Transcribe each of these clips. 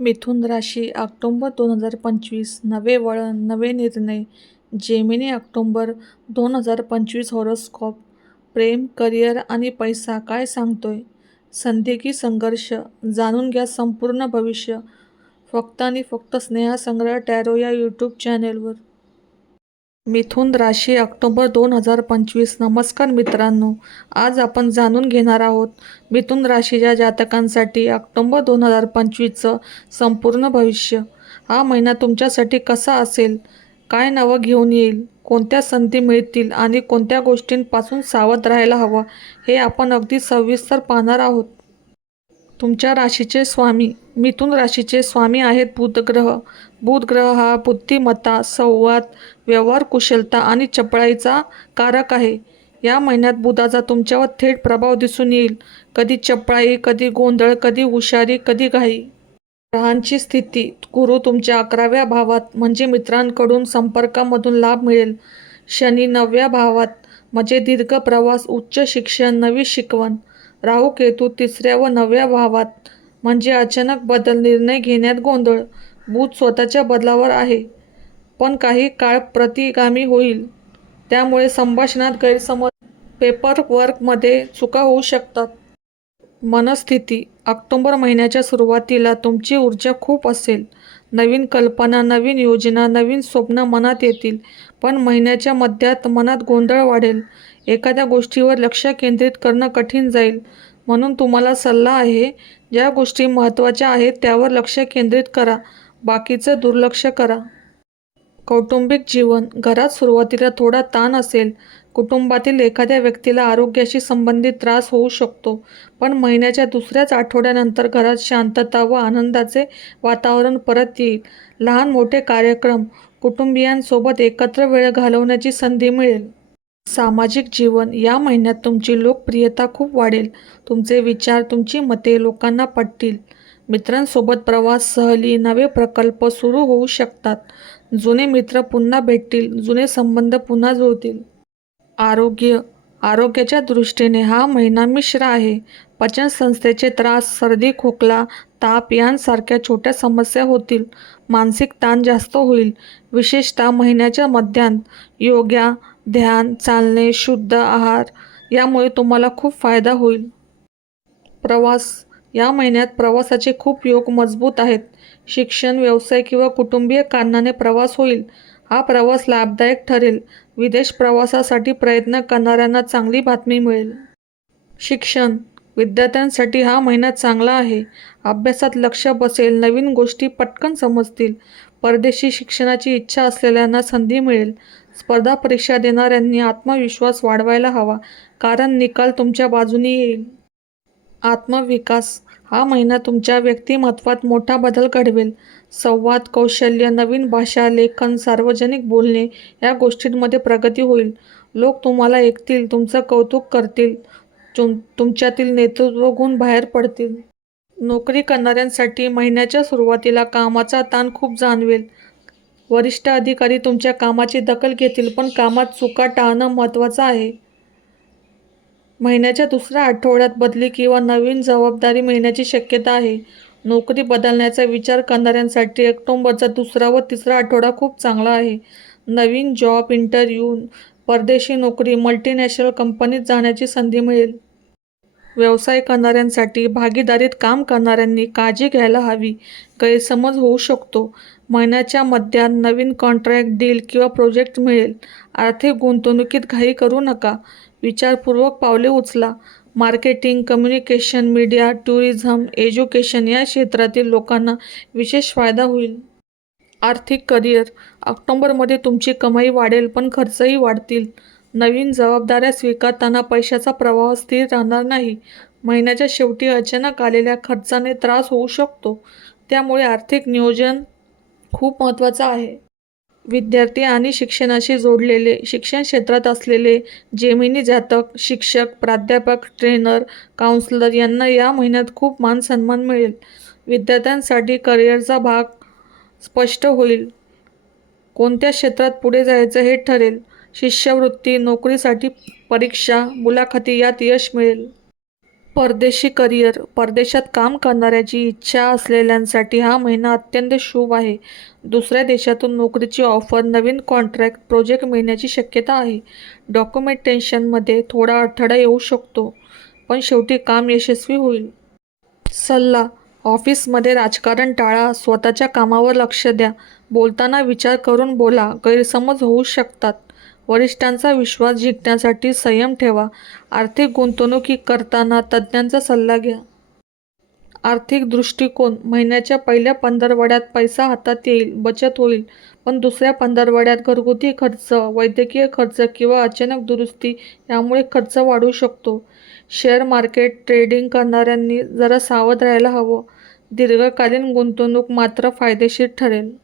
मिथुन राशी ऑक्टोंबर दोन हजार पंचवीस नवे वळण नवे निर्णय जेमिनी ऑक्टोंबर दोन हजार पंचवीस हॉरोस्कोप प्रेम करिअर आणि पैसा काय सांगतोय? संधी की संघर्ष जाणून घ्या संपूर्ण भविष्य फक्त आणि फक्त स्नेहसंग्रह टॅरो या यूट्यूब चॅनेलवर मिथुन राशी ऑक्टोबर दोन हजार पंचवीस. नमस्कार मित्रांनो आज आपण जाणून घेणार आहोत मिथुन राशीच्या जातकांसाठी ऑक्टोंबर दोन हजार पंचवीसचं संपूर्ण भविष्य. हा महिना तुमच्यासाठी कसा असेल? काय नवं घेऊन येईल? कोणत्या संधी मिळतील? आणि कोणत्या गोष्टींपासून सावध राहायला हवं? हे आपण अगदी सविस्तर पाहणार आहोत. तुमच्या राशीचे स्वामी मिथुन राशीचे स्वामी आहेत बुधग्रह. बुधग्रह हा बुद्धिमत्ता संवाद व्यवहार कुशलता आणि चपळाईचा कारक आहे. या महिन्यात बुधाचा तुमच्यावर थेट प्रभाव दिसून येईल. कधी चपळाई कधी गोंधळ कधी हुशारी कधी घाई. ग्रहांची स्थिती गुरु तुमच्या अकराव्या भावात म्हणजे मित्रांकडून संपर्कामधून लाभ मिळेल. शनी नवव्या भावात म्हणजे दीर्घ प्रवास उच्च शिक्षण नवी शिकवण. राहू केतू तिसऱ्या व नवव्या भावात. म्हणजे अचानक बदल निर्णय घेण्यात गोंधळ. बुध स्वतःच्या बदलावर आहे. पण काही काळ प्रतिगामी होईल. त्यामुळे संभाषणात गैरसमज पेपर वर्कमध्ये चुका होऊ शकतात. मनस्थिती. ऑक्टोंबर महिन्याच्या सुरुवातीला तुमची ऊर्जा खूप असेल. नवीन कल्पना नवीन योजना नवीन स्वप्न मनात येतील. पण महिन्याच्या मध्यात मनात गोंधळ वाढेल. एखाद्या गोष्टीवर लक्ष केंद्रित करणं कठीण जाईल. म्हणून तुम्हाला सल्ला आहे ज्या गोष्टी महत्त्वाच्या आहेत त्यावर लक्ष केंद्रित करा. बाकीचं दुर्लक्ष करा. कौटुंबिक जीवन घरात सुरुवातीला थोडा ताण असेल. कुटुंबातील एखाद्या व्यक्तीला आरोग्याशी संबंधित त्रास होऊ शकतो पण महिन्याच्या दुसऱ्याच आठवड्यानंतर घरात शांतता व आनंदाचे वातावरण परत येईल. लहान मोठे कार्यक्रम कुटुंबियांसोबत एकत्र वेळ घालवण्याची संधी मिळेल. सामाजिक जीवन या महिन्यात तुमची लोकप्रियता खूप वाढेल. तुमचे विचार तुमची मते लोकांना पटतील. मित्रांसोबत प्रवास सहली नवे प्रकल्प सुरू होऊ शकतात. जुने मित्र पुन्हा भेटतील जुने संबंध पुन्हा जुळतील. आरोग्य आरोग्याच्या दृष्टीने हा महिना मिश्र आहे. पचनसंस्थेचे त्रास सर्दी खोकला ताप यांसारख्या छोट्या समस्या होतील. मानसिक ताण जास्त होईल. विशेषतः महिन्याच्या मध्यांत योग्या ध्यान चालणे शुद्ध आहार यामुळे तुम्हाला खूप फायदा होईल. प्रवास या महिन्यात प्रवासाचे खूप योग मजबूत आहेत. शिक्षण व्यवसाय किंवा कुटुंबीय कारणाने प्रवास होईल. हा प्रवास लाभदायक ठरेल. विदेश प्रवासासाठी प्रयत्न करणाऱ्यांना चांगली बातमी मिळेल. शिक्षण विद्यार्थ्यांसाठी हा महिना चांगला आहे. अभ्यासात लक्ष बसेल नवीन गोष्टी पटकन समजतील. परदेशी शिक्षणाची इच्छा असलेल्यांना संधी मिळेल. स्पर्धा परीक्षा देणाऱ्यांनी आत्मविश्वास वाढवायला हवा. कारण निकाल तुमच्या बाजूने येईल. आत्मविकास हा महिना तुमच्या व्यक्तिमत्वात मोठा बदल घडवेल. संवाद कौशल्य नवीन भाषा लेखन सार्वजनिक बोलणे या गोष्टींमध्ये प्रगती होईल. लोक तुम्हाला ऐकतील तुमचं कौतुक करतील तुम तुमच्यातील नेतृत्व गुण बाहेर पडतील. नोकरी करणाऱ्यांसाठी महिन्याच्या सुरुवातीला कामाचा ताण खूप जाणवेल. वरिष्ठ अधिकारी तुमच्या कामाची दखल घेतील पण कामात चुका टाळणं महत्त्वाचं आहे. महिन्याच्या दुसऱ्या आठवड्यात बदली किंवा नवीन जबाबदारी मिळण्याची शक्यता आहे. नोकरी बदलण्याचा विचार करणाऱ्यांसाठी ऑक्टोंबरचा दुसरा व तिसरा आठवडा खूप चांगला आहे. नवीन जॉब इंटरव्ह्यू परदेशी नोकरी मल्टीनॅशनल कंपनीत जाण्याची संधी मिळेल. व्यवसाय करणाऱ्यांसाठी भागीदारीत काम करणाऱ्यांनी काळजी घ्यायला हवी. गैरसमज होऊ शकतो. महिन्याच्या मध्यात नवीन कॉन्ट्रॅक्ट डील किंवा प्रोजेक्ट मिळेल. आर्थिक गुंतवणुकीत घाई करू नका. विचारपूर्वक पावले उचला. Marketing communication media tourism education या क्षेत्रातील लोकांना विशेष फायदा होईल. आर्थिक करिअर ऑक्टोंबरमध्ये तुमची कमाई वाढेल पण खर्चही वाढतील. नवीन जबाबदाऱ्या स्वीकारताना पैशाचा प्रवाह स्थिर राहणार नाही. महिन्याच्या शेवटी अचानक आलेल्या खर्चाने त्रास होऊ शकतो. त्यामुळे आर्थिक नियोजन खूप महत्त्वाचा आहे. विद्यार्थी आणि शिक्षणाशी जोडलेले शिक्षण क्षेत्रात असलेले जेमिनी जातक शिक्षक प्राध्यापक ट्रेनर काउन्सलर यांना या महिन्यात खूप मान सन्मान मिळेल. विद्यार्थ्यांसाठी करिअरचा भाग स्पष्ट होईल. कोणत्या क्षेत्रात पुढे जायचं हे ठरेल? शिष्यवृत्ती नोकरीसाठी परीक्षा मुलाखती यात यश मिळेल. परदेशी करिअर परदेशात काम करणाऱ्याची इच्छा असलेल्यांसाठी हा महिना अत्यंत शुभ आहे. दुसऱ्या देशातून नोकरीची ऑफर नवीन कॉन्ट्रॅक्ट प्रोजेक्ट मिळण्याची शक्यता आहे. डॉक्युमेंटेशनमध्ये थोडा अडथळा येऊ शकतो पण शेवटी काम यशस्वी होईल. सल्ला ऑफिसमध्ये राजकारण टाळा स्वतःच्या कामावर लक्ष द्या. बोलताना विचार करून बोला गैरसमज होऊ शकतात. वरिष्ठांचा विश्वास जिंकण्यासाठी संयम ठेवा. आर्थिक गुंतवणुकी करताना तज्ज्ञांचा सल्ला घ्या. आर्थिक दृष्टिकोन महिन्याच्या पहिल्या पंधरवड्यात पैसा हातात येईल बचत होईल. पण दुसऱ्या पंधरवड्यात घरगुती खर्च वैद्यकीय खर्च किंवा अचानक दुरुस्ती यामुळे खर्च वाढू शकतो. शेअर मार्केट ट्रेडिंग करणाऱ्यांनी जरा सावध राहायला हवं. दीर्घकालीन गुंतवणूक मात्र फायदेशीर ठरेल.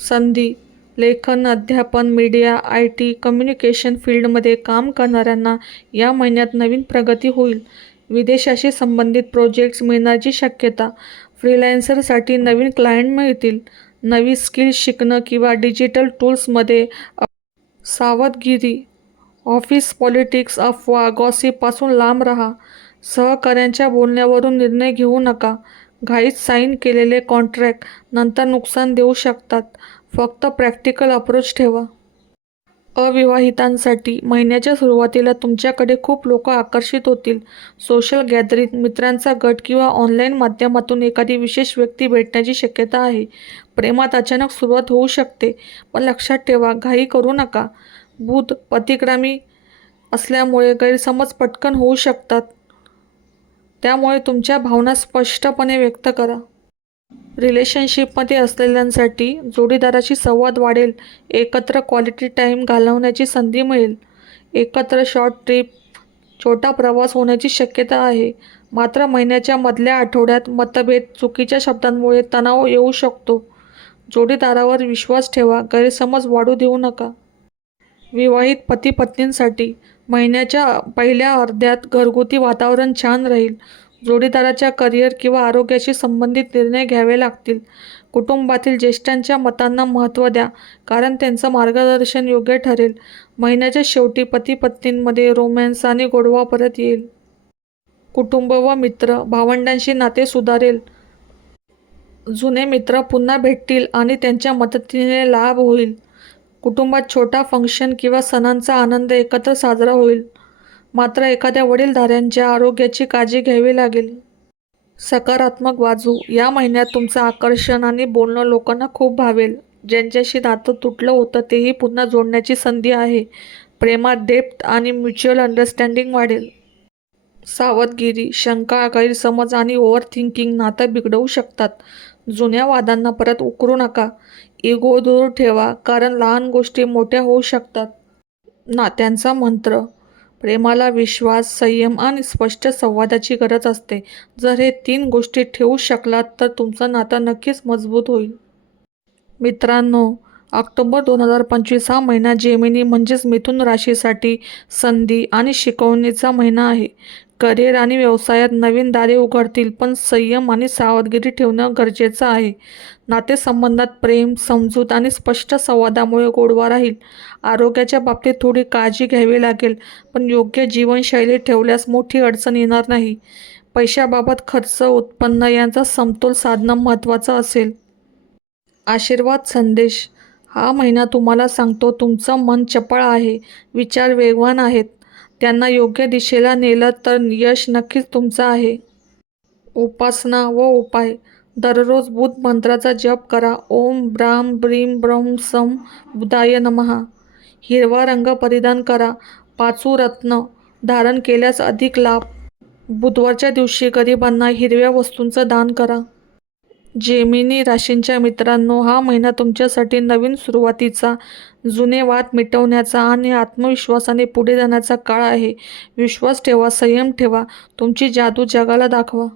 संधी लेखन अध्यापन मीडिया आय टी कम्युनिकेशन फील्डमध्ये काम करणाऱ्यांना या महिन्यात नवीन प्रगती होईल. विदेशाशी संबंधित प्रोजेक्ट्स मिळण्याची शक्यता फ्रीलॅन्सरसाठी नवीन क्लायंट मिळतील नवी स्किल शिकणं किंवा डिजिटल टूल्समध्ये सावधगिरी ऑफिस पॉलिटिक्स अफवा गॉसिपपासून लांब राहा सहकाऱ्यांच्या बोलण्यावरून निर्णय घेऊ नका घाईत साईन केलेले कॉन्ट्रॅक्ट नंतर नुकसान देऊ शकतात फक्त प्रॅक्टिकल अप्रोच ठेवा. अविवाहितांसाठी महिन्याच्या सुरुवातीला तुमच्याकडे खूप लोक आकर्षित होतील. सोशल गॅदरिंग मित्रांचा गट किंवा ऑनलाईन माध्यमातून एखादी विशेष व्यक्ती भेटण्याची शक्यता आहे. प्रेमात अचानक सुरुवात होऊ शकते पण लक्षात ठेवा घाई करू नका. बुध पतिक्रामी असल्यामुळे गैरसमज पटकन होऊ शकतात. त्यामुळे तुमच्या भावना स्पष्टपणे व्यक्त करा. रिलेशनशिपमध्ये असलेल्यांसाठी जोडीदाराशी संवाद वाढेल एकत्र क्वालिटी टाईम घालवण्याची संधी मिळेल. एकत्र शॉर्ट ट्रिप छोटा प्रवास होण्याची शक्यता आहे. मात्र महिन्याच्या मधल्या आठवड्यात मतभेद चुकीच्या शब्दांमुळे तणाव येऊ शकतो. जोडीदारावर विश्वास ठेवा गैरसमज वाढू देऊ नका. विवाहित पती पत्नींसाठी महिन्याच्या पहिल्या अर्ध्यात घरगुती वातावरण छान राहील. जोडीदाराच्या करिअर किंवा आरोग्याशी संबंधित निर्णय घ्यावे लागतील. कुटुंबातील ज्येष्ठांच्या मतांना महत्त्व द्या कारण त्यांचं मार्गदर्शन योग्य ठरेल. महिन्याच्या शेवटी पती पत्नींमध्ये रोमॅन्स आणि गोडवा परत येईल. कुटुंब व मित्र भावंडांशी नाते सुधारेल. जुने मित्र पुन्हा भेटतील आणि त्यांच्या मदतीने लाभ होईल. कुटुंबात छोटा फंक्शन किंवा सणांचा आनंद एकत्र साजरा होईल. मात्र एखाद्या वडीलधाऱ्यांच्या आरोग्याची काळजी घ्यावी लागेल. सकारात्मक बाजू. या महिन्यात तुमचं आकर्षण आणि बोलणं लोकांना खूप भावेल. ज्यांच्याशी नातं तुटलं होतं तेही पुन्हा जोडण्याची संधी आहे. प्रेमात डेप्थ आणि म्युच्युअल अंडरस्टँडिंग वाढेल. सावधगिरी शंका गैरसमज आणि ओव्हर थिंकिंग नातं बिघडवू शकतात. जुन्या वादांना परत उकरू नका. इगो दूर ठेवा कारण लहान गोष्टी मोठ्या होऊ शकतात. नात्यांचा मंत्र. प्रेमाला विश्वास संयम आणि स्पष्ट संवादाची गरज असते. जर हे तीन गोष्टी ठेवू शकलात तर तुमचं नातं नक्कीच मजबूत होईल. मित्रांनो ऑक्टोबर दोन हजार पंचवीस हा महिना जेमिनी म्हणजेच मिथुन राशीसाठी संधी आणि शिकवणीचा महिना आहे. करिअर आणि व्यवसायात नवीन दारे उघडतील पण संयम आणि सावधगिरी ठेवणं गरजेचं आहे. नातेसंबंधात प्रेम समजूत आणि स्पष्ट संवादामुळे गोडवा राहील. आरोग्याच्या बाबतीत थोडी काळजी घ्यावी लागेल पण योग्य जीवनशैली ठेवल्यास मोठी अडचण येणार नाही. पैशाबाबत खर्च उत्पन्न यांचा समतोल साधणं महत्त्वाचं असेल. आशीर्वाद संदेश. हा महिना तुम्हाला सांगतो तुमचं मन चपळ आहे विचार वेगवान आहेत. त्यांना योग्य दिशेला नेलं तर यश नक्कीच तुमचं आहे. उपासना व उपाय. दररोज बुध मंत्राचा जप करा. ओम ब्राम ब्रीम ब्रम सम बुधाय नमहा हिरवा रंग परिधान करा. पाचू रत्न. धारण केल्यास अधिक लाभ. बुधवारच्या दिवशी गरिबांना हिरव्या वस्तूंचं दान करा. जेमिनी राशींच्या मित्रांनो हा महिना तुमच्यासाठी नवीन सुरुवातीचा जुने वाद मिटवण्याचा आणि आत्मविश्वासाने पुढे जाण्याचा काळ आहे. विश्वास ठेवा संयम ठेवा. तुमची जादू जगाला दाखवा.